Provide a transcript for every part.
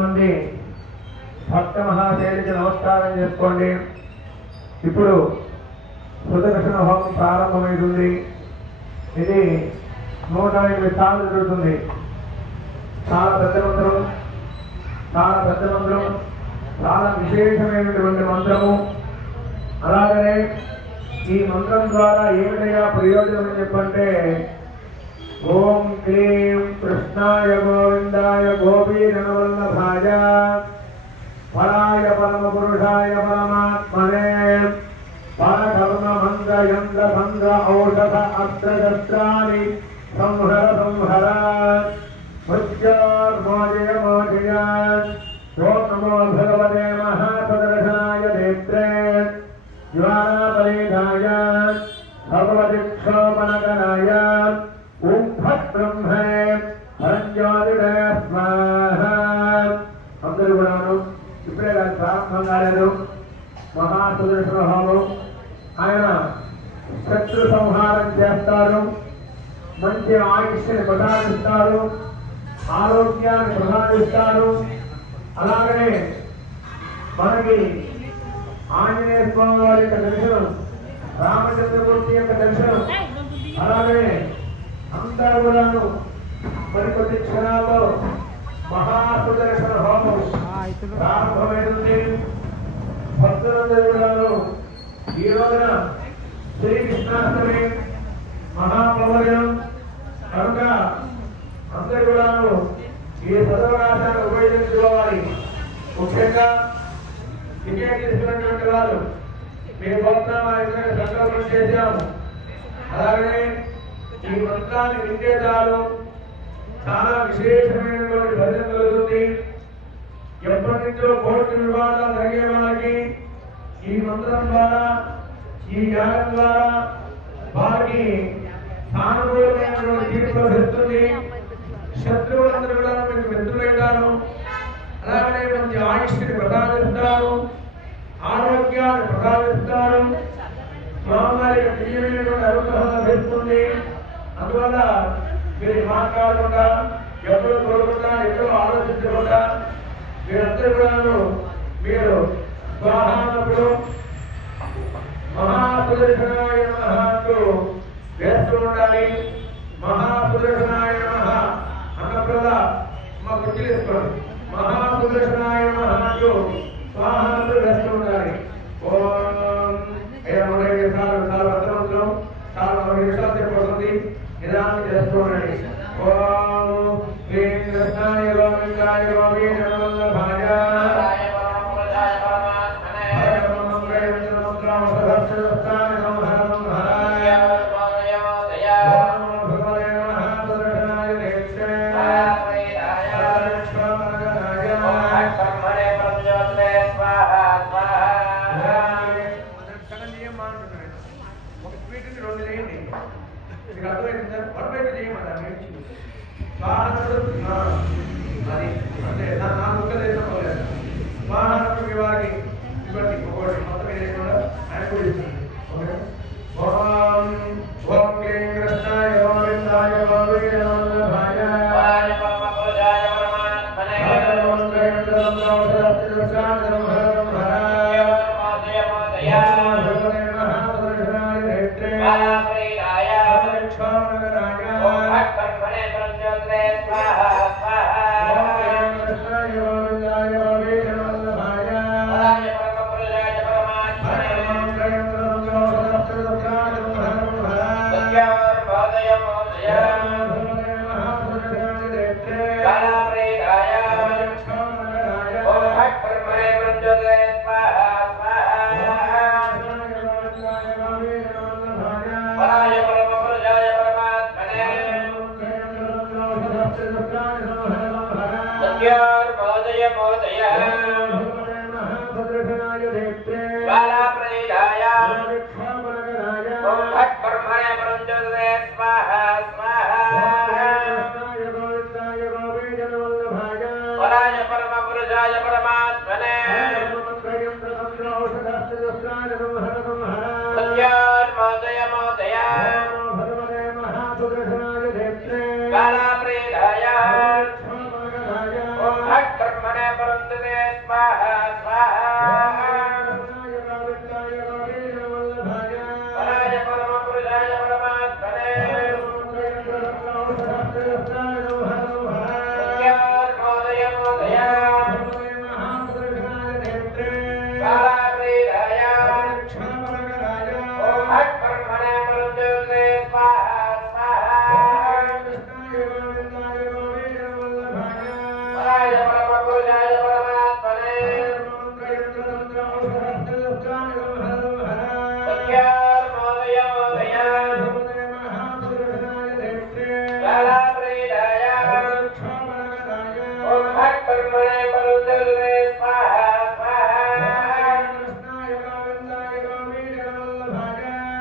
మంది భక్త మహాశైలికి నమస్కారం చేసుకోండి. ఇప్పుడు సుదర్శన హోమం ప్రారంభమైంది. ఇది 108 సార్లు జరుగుతుంది. చాలా పెద్ద మంత్రం, చాలా విశేషమైనటువంటి మంత్రము. అలాగనే ఈ మంత్రం ద్వారా ఏమిటయా ప్రయోజనం అని చెప్పంటే, ఓం క్లీం కృష్ణాయ గోవిందాయ గోపీజనవల్లభాయ పరాయ పరమ పురుషాయ పరమాత్మనే పరకర్మ మంత్రయంత్ర మంత్ర ఔషధ అస్త్రశస్త్రాన్ని సంహర మృత్యోర్మోజయ ఓం నమో భగవతే మహాసదర్శనాయ నేత్రే జ్వాలాపరిధాయ భగవతి క్షోభనగణాయ ఓం ఫట్ బ్రహ్మే పరంజ్యోతిరే స్వాహ. అందరూ కూడాను ఇప్పుడే ప్రారంభం కాలేదు. మహాసుదర్శన హోమం. ఆయన శత్రు సంహారం చేస్తారు, మంచి ఆయుష్ని ప్రసాదిస్తారు, ఆరోగ్యాన్ని ప్రసాదిస్తారు. అలాగనే మనకి ఆంజనేయ స్వామి వారి యొక్క దర్శనం, రామచంద్రమూర్తి యొక్క దర్శనం. అలాగే అందరూ కూడాను మరికొద్ది క్షణాల్లో మహాసుదర్శన హోమం ప్రారంభమైంది. భక్తులందరూ కూడాను ఈ రోజున శ్రీకృష్ణాష్టమి మహాపర్వదినం కనుక అందరూ కూడాను ఈ సదవకాశాన్ని ఉపయోగించుకోవాలి. ముఖ్యంగా టికెట్ తీసుకున్నటువంటి వారు మేము పోతున్నామని సంకల్పం చేశాము. అలాగే ఈ మంత్రాన్ని వింటే చాలు చాలా విశేషమైనటువంటి ఫలితం కలుగుతుంది. ఎప్పటి నుంచో కోర్టు వివాదాలు జరిగే వారికి ఈ మంత్రం ద్వారా, ఈ యాగం ద్వారా వారికి సానుకూలమైనటువంటి తీర్పు లభిస్తుంది. శత్రువులందరూ కూడా మీకు మిత్రులైతారు. అలాగనే మంచి ఆయుష్ని ప్రసాదిస్తారు, ఆరోగ్యాన్ని ప్రసాదిస్తారు. స్వామివారి ప్రియమైనటువంటి అనుగ్రహం లభిస్తుంది. అందువల్ల మీరు మాట్లాడకుండా, ఎప్పుడు కోరకుండా, ఎప్పుడు ఆలోచించకుండా మీరందరూ కూడాను మీరు స్వాహానప్పుడు మహాసుదర్శనాయ నమః అంటూ వేస్తూ ఉండాలి. మహాసుదర్శనాయ నమః అన్నప్పుడల్లా మా గుర్తు తీసుకోండి. మహాసుదర్శనాయ నమః అంటూ స్వాహానప్పుడు వేస్తూ ఉండాలి. ఓం చాలా అర్థవంతులం, చాలా 40 నిమిషాలు చెప్పబడుతుంది. నిదానం చేస్తూ ఉండండి. ఓం శ్రీం కృష్ణాయ గోవిందాయ గోపీజనవల్లభాయ पुरुषाय परमात्मने सत्यात्मोदय मोदय कालाप्रेदाय ओम भट्ट ब्रह्मणे परन्तते स्वाहा स्वाहा पराय परम पुरुषाय परमात्मने सत्यात्मोदय मोदय कालाप्रेदाय ओम भट्ट ब्रह्मणे परन्तते स्वाहा पराय परम पुरुषाय परमात्मने सत्यात्मोदय मोदय कालाप्रेदाय ओम भट्ट ब्रह्मणे परन्तते स्वाहा स्वाहा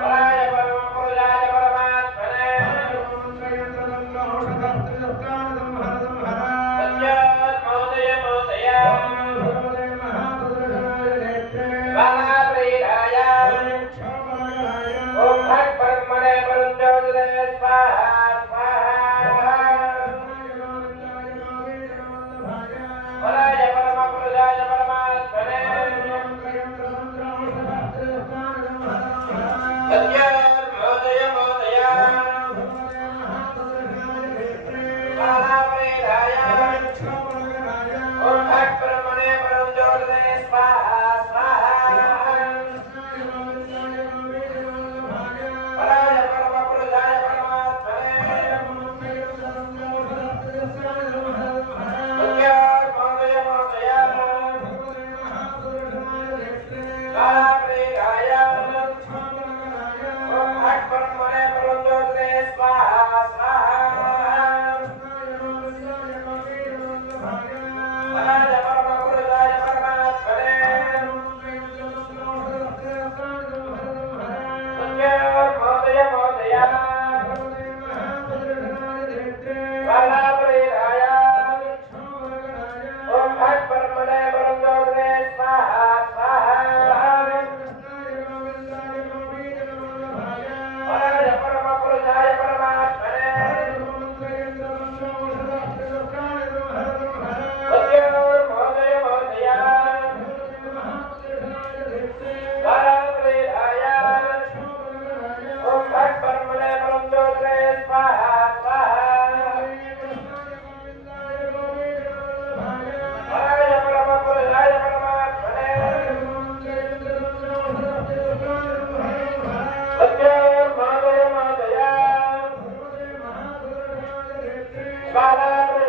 पराय परम पुरुषाय परमात्मने सत्यात्मोदय मोदय कालाप्रेदाय ओम भट्ट ब्रह्मणे परन्तते स्वाहा स्वाहा पराय परम पुरुषाय परमात्मने सत्यात्मोदय मोदय कालाप्रेदाय ओम भट्ट ब्रह्मणे परन्तते स्वाहा स्वाहा पराय परम पुरुषाय परमात्मने सत्यात्मोदय मोदय कालाप्रेदाय ओम भट्ट ब्रह्मणे परन्तते स्वाहा स्वाहा पराय परम पुरुषाय परमात्मने सत्यात्मोदय मोदय कालाप्रेदाय ओम भट्ट ब्रह्मणे परन्तते स्वाहा स्वाहा पराय परम पुरुषाय परमात्मने सत्यात्मोदय मोदय कालाप्रेदाय ओम भट्ट ब्रह्मणे परन्तते स्वाहा स्वाहा पराय परम पुरुषाय परमात्मने सत्यात्मोदय मोदय कालाप्रेदाय